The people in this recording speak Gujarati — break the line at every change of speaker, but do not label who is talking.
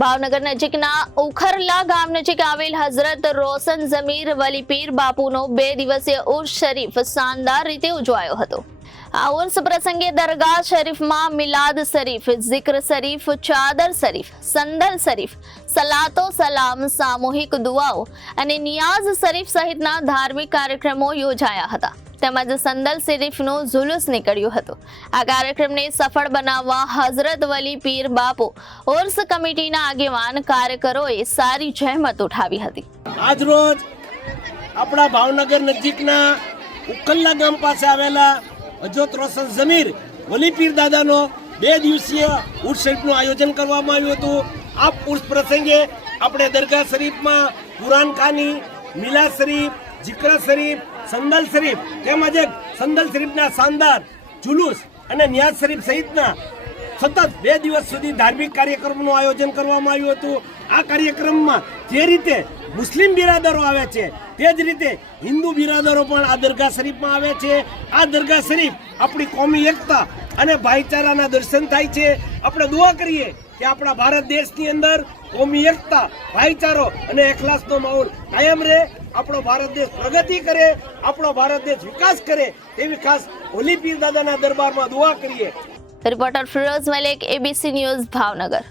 ભાવનગર નજીકના ઉખરલા ગામ નજીક આવેલ હઝરત રોશન જમીર વલી પીર બાપુનો બે દિવસીય ઉર્સ શરીફ શાનદાર રીતે ઉજવાયો હતો. આ ઉર્સ પ્રસંગે દરગાહ શરીફમાં મિલાદ શરીફ, ઝિક્ર શરીફ, ચાદર શરીફ સંદલ શરીફ, સલાતો સલામ, સામૂહિક દુઆઓ અને નિયાઝ શરીફ સહિતના ધાર્મિક કાર્યક્રમો યોજાયા હતા. તેમજ સંદલ શરીફનું ઝુલુસ નીકળ્યું હતું. આ કાર્યક્રમને સફળ બનાવવા હઝરત વલી પીર બાપુ ઉર્સ કમિટીના આગેવાન કાર્યકરોએ સારી જહેમત ઉઠાવી હતી.
આજરોજ આપણા ભાવનગર નજીકના ઉકલ્લા ગામ પાસે આવેલા અજોત રોશન જમીર વલીપીર દાદાનો બે દિવસીય ઉર્સ શરીફનું આયોજન કરવામાં આવ્યું હતું. આ ઉર્સ પ્રસંગે આપણે દરગાહ શરીફમાં કુરાન ખાની મિલા શરીફ, જિકરા શરીફ સંદલ શરીફ તેમજ સંદલ શરીફના શાનદાર જુલુસ અને નિયાઝ શરીફ સહિતના સતત બે દિવસ સુધી ધાર્મિક કાર્યક્રમનું આયોજન કરવામાં આવ્યું હતું. આ કાર્યક્રમમાં જે રીતે મુસ્લિમ બિરાદરો આવે છે, તે જ રીતે હિન્દુ બિરાદરો પણ આ દરગાહ શરીફમાં આવે છે. આ દરગાહ શરીફ આપણી કોમી એકતા અને ભાઈચારાના દર્શન થાય છે. આપણે દુઆ કરીએ કે આપણા ભારત દેશની અંદર કોમી એકતા, ભાઈચારો અને એકલાસનો માહોલ કાયમ રહે. આપણો ભારત દેશ પ્રગતિ કરે, આપણો ભારત દેશ વિકાસ કરે. તેવી ખાસ હોલી પીર દાદાના દરબારમાં દુઆ કરીએ.
Reporter Firoz Malek ABC news Bhavnagar